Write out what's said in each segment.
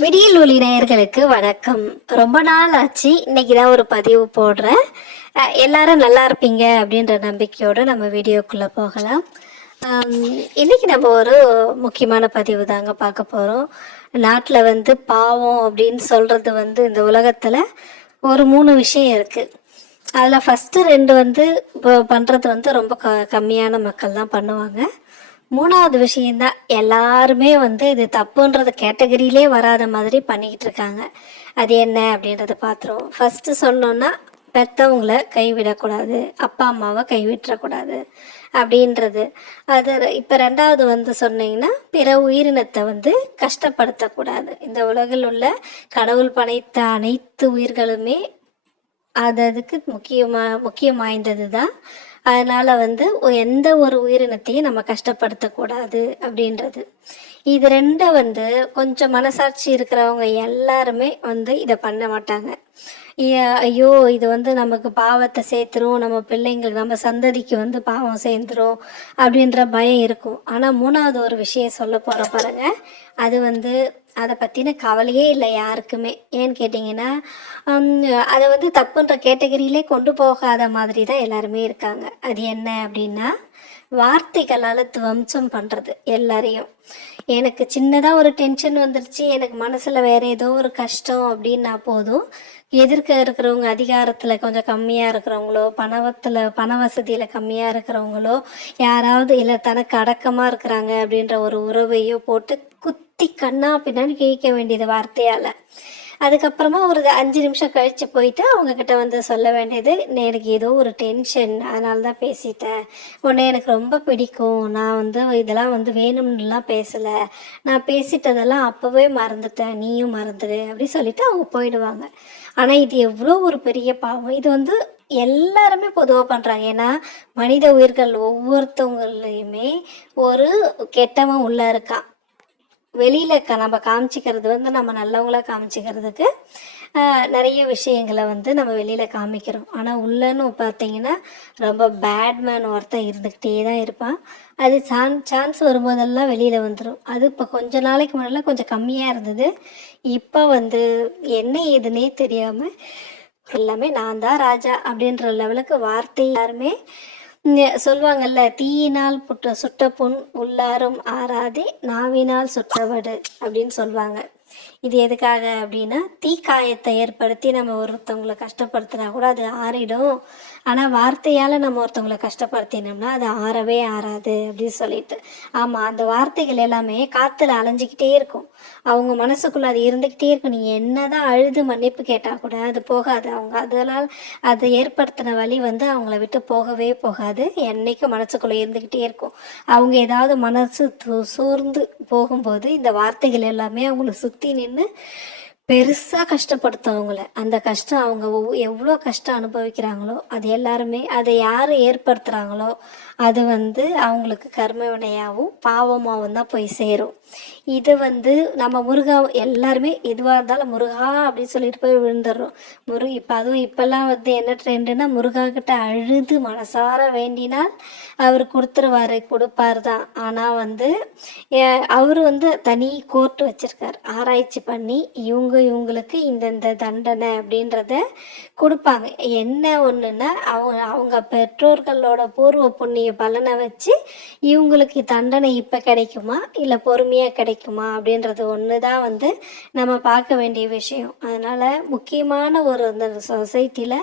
விடியல் ஒளி நேயர்களுக்கு வணக்கம். ரொம்ப நாள் ஆச்சு. இன்னைக்கு தான் ஒரு பதிவு போடுறேன். எல்லாரும் நல்லா இருப்பீங்க அப்படின்ற நம்பிக்கையோடு நம்ம வீடியோக்குள்ளே போகலாம். இன்னைக்கு நம்ம ஒரு முக்கியமான பதிவு தாங்க பார்க்க போகிறோம் நாட்டில் வந்து பாவம் அப்படின்னு சொல்கிறது வந்து இந்த உலகத்தில் ஒரு மூணு விஷயம் இருக்குது அதில் ஃபஸ்ட்டு ரெண்டு வந்து இப்போ பண்ணுறது வந்து ரொம்ப க கம்மியான மக்கள் தான் பண்ணுவாங்க. மூணாவது விஷயந்தான் எல்லாருமே வந்து இது தப்புன்றது கேட்டகரியிலே வராத மாதிரி பண்ணிக்கிட்டு இருக்காங்க. அது என்ன அப்படின்றத பார்த்துருவோம் ஃபஸ்ட்டு சொன்னோன்னா பெற்றவங்கள கைவிடக்கூடாது அப்பா அம்மாவை கைவிட்டுறக்கூடாது அப்படின்றது. அது இப்போ ரெண்டாவது வந்து சொன்னீங்கன்னா பிற உயிரினத்தை வந்து கஷ்டப்படுத்தக்கூடாது. இந்த உலகில் உள்ள கடவுள் படைத்த அனைத்து உயிர்களுமே அது அதுக்கு முக்கியமாக முக்கியம் வாய்ந்தது தான் அதனால் வந்து எந்த ஒரு உயிரினத்தையும் நம்ம கஷ்டப்படுத்தக்கூடாது அப்படின்றது. இது ரெண்டை வந்து கொஞ்சம் மனசாட்சி இருக்கிறவங்க எல்லாருமே வந்து இதை பண்ண மாட்டாங்க. ஐயோ இது வந்து நமக்கு பாவத்தை சேர்த்துரும் நம்ம பிள்ளைங்களுக்கு நம்ம சந்ததிக்கு வந்து பாவம் சேர்ந்துரும் அப்படின்ற பயம் இருக்கும். ஆனால் மூணாவது ஒரு விஷயம் சொல்ல போகிற பாருங்க. அது வந்து அதை பற்றின கவலையே இல்லை யாருக்குமே. ஏன்னு கேட்டிங்கன்னா அதை வந்து தப்புன்ற கேட்டகரியிலே கொண்டு போகாத மாதிரி தான் எல்லாருமே இருக்காங்க. அது என்ன அப்படின்னா வார்த்தைகளால் துவம்சம் பண்ணுறது எல்லாரையும். எனக்கு சின்னதாக ஒரு டென்ஷன் வந்துருச்சு. எனக்கு மனசில் வேறு ஏதோ ஒரு கஷ்டம் அப்படின்னா போதும். எதிர்க்க இருக்கிறவங்க அதிகாரத்தில் கொஞ்சம் கம்மியாக இருக்கிறவங்களோ பணவத்தில் பண வசதியில் கம்மியாக இருக்கிறவங்களோ யாராவது இல்லை தனக்கு அடக்கமாக இருக்கிறாங்க அப்படின்ற ஒரு உறவையோ போட்டு குத்தி கண்ணா பின்னாடி கிழிக்க வேண்டியது வார்த்தையால். அதுக்கப்புறமா ஒரு அஞ்சு நிமிஷம் கழித்து போயிட்டு அவங்கக்கிட்ட வந்து சொல்ல வேண்டியது எனக்கு ஏதோ ஒரு டென்ஷன் அதனால தான் பேசிட்டேன். உன்னை எனக்கு ரொம்ப பிடிக்கும். நான் வந்து இதெல்லாம் வந்து வேணும்னுலாம் பேசலை. நான் பேசிட்டதெல்லாம் அப்போவே மறந்துட்டேன். நீயும் மறந்துடு அப்படி சொல்லிட்டு அவங்க போயிடுவாங்க. ஆனால் இது எவ்வளோ ஒரு பெரிய பாவம். இது வந்து எல்லாருமே பொதுவாக பண்ணுறாங்க ஏன்னா மனித உயிர்கள் ஒவ்வொருத்தவங்களையுமே ஒரு கெட்டவன் உள்ளே இருக்கான். வெளியில் க நம்ம காமிச்சிக்கிறது வந்து நம்ம நல்லவங்களா காமிச்சிக்கிறதுக்கு நிறைய விஷயங்களை வந்து நம்ம வெளியில் காமிக்கிறோம். ஆனால் உள்ளன்னு பார்த்தீங்கன்னா ரொம்ப பேட்மேன் ஒருத்தன் இருந்துக்கிட்டே தான் இருப்பான். அது சான் சான்ஸ் வரும்போதெல்லாம் வெளியில் வந்துடும் அது இப்போ கொஞ்ச நாளைக்கு முன்னாடி கொஞ்சம் கம்மியாக இருந்தது. இப்போ வந்து என்ன ஏதுன்னே தெரியாமல் எல்லாமே நான் தான் ராஜா அப்படின்ற லெவலுக்கு வார்த்தை யாருமே சொல்லுவாங்கல்ல தீயினால் புட்ட சுட்ட புண் உள்ளாரும் ஆறாதே நாவினால் சுட்டவடு அப்படின்னு சொல்லுவாங்க. இது எதுக்காக அப்படின்னா தீக்காயத்தை ஏற்படுத்தி நம்ம ஒருத்தவங்களை கஷ்டப்படுத்தினா கூட அது ஆறிடும். ஆனால் வார்த்தையால் நம்ம ஒருத்தவங்களை கஷ்டப்படுத்தினோம்னா அது ஆறவே ஆறாது அப்படின்னு சொல்லிட்டு. ஆமாம் அந்த வார்த்தைகள் எல்லாமே காற்றுல அலைஞ்சிக்கிட்டே இருக்கும். அவங்க மனசுக்குள்ளே அது இருந்துக்கிட்டே இருக்கும். நீ என்னதான் அழுது மன்னிப்பு கேட்டால் கூட அது போகாது. அவங்க அதனால் அது ஏற்படுத்தின வழி வந்து அவங்கள விட்டு போகவே போகாது. என்றைக்கும் மனசுக்குள்ளே இருந்துக்கிட்டே இருக்கும். அவங்க ஏதாவது மனசு து- சோர்ந்து போகும்போது இந்த வார்த்தைகள் எல்லாமே அவங்கள சுற்றி நின்று എന്ന് பெருசாக கஷ்டப்படுத்தும் அவங்கள அந்த கஷ்டம் அவங்க ஒவ்வொ- எவ்வளோ கஷ்டம் அனுபவிக்கிறாங்களோ அது எல்லாருமே அதை யார் ஏற்படுத்துகிறாங்களோ அது வந்து அவங்களுக்கு கர்ம வினையாகவும் பாவமாகவும் தான் போய் சேரும். இது வந்து நம்ம முருகா எல்லாருமே எதுவாக இருந்தாலும் முருகா அப்படின்னு சொல்லிட்டு போய் விழுந்துடுறோம். முரு இப்போ அதுவும் இப்போல்லாம் வந்து என்ன ட்ரெண்டுன்னா முருகா கிட்ட அழுது மனசார வேண்டினால் அவர் கொடுத்துருவாரு கொடுப்பார் தான். ஆனால் வந்து அவர் வந்து தனி கோர்ட் வச்சுருக்கார். ஆராய்ச்சி பண்ணி இவங்க இவங்களுக்கு இந்தந்த தண்டனை அப்படின்றத கொடுப்பாங்க. என்ன ஒன்றுன்னா அவங்க அவங்க பெற்றோர்களோட பூர்வ புண்ணிய பலனை வச்சு இவங்களுக்கு தண்டனை இப்போ கிடைக்குமா? இல்லை பொறுமையாக கிடைக்குமா? அப்படின்றது ஒன்று தான் வந்து நம்ம பார்க்க வேண்டிய விஷயம். அதனால் முக்கியமான ஒரு அந்த சொசைட்டியில்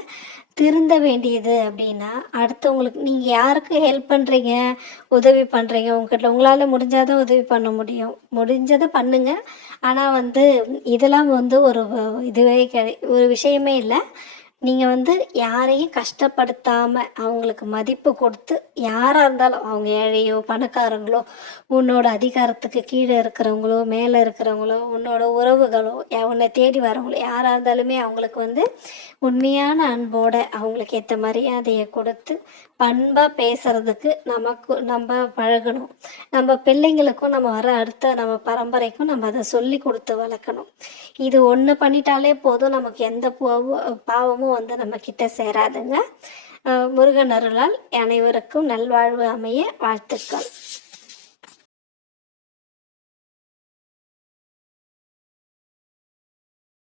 திருந்த வேண்டியது அப்படின்னா அடுத்தவங்களுக்கு நீங்கள் யாருக்கு ஹெல்ப் பண்ணுறீங்க உதவி பண்ணுறீங்க உங்ககிட்ட உங்களால் முடிஞ்சாதான் உதவி பண்ண முடியும். முடிஞ்சதை பண்ணுங்க. ஆனால் வந்து இதெல்லாம் வந்து ஒரு இதுவே கிடை ஒரு விஷயமே இல்லை. நீங்கள் வந்து யாரையும் கஷ்டப்படுத்தாமல் அவங்களுக்கு மதிப்பு கொடுத்து யாராக இருந்தாலும் அவங்க ஏழையோ பணக்காரங்களோ உன்னோட அதிகாரத்துக்கு கீழே இருக்கிறவங்களோ மேலே இருக்கிறவங்களோ உன்னோட உறவுகளோ உன்னை தேடி வரவங்களோ யாராக இருந்தாலுமே அவங்களுக்கு வந்து உண்மையான அன்போட அவங்களுக்கு ஏற்ற மரியாதையை கொடுத்து பண்பாக பேசுறதுக்கு நமக்கு நம்ம பழகணும். நம்ம பிள்ளைங்களுக்கும் நம்ம வர அடுத்த நம்ம பரம்பரைக்கும் நம்ம அதை சொல்லி கொடுத்து வளர்க்கணும். இது ஒன்று பண்ணிட்டாலே போதும். நமக்கு எந்த பாவமும் எதுவும் வந்து நம்ம கிட்ட சேராதுங்க முருகன் அருளால் அனைவருக்கும் நல்வாழ்வு அமைய வாழ்த்துக்கள்.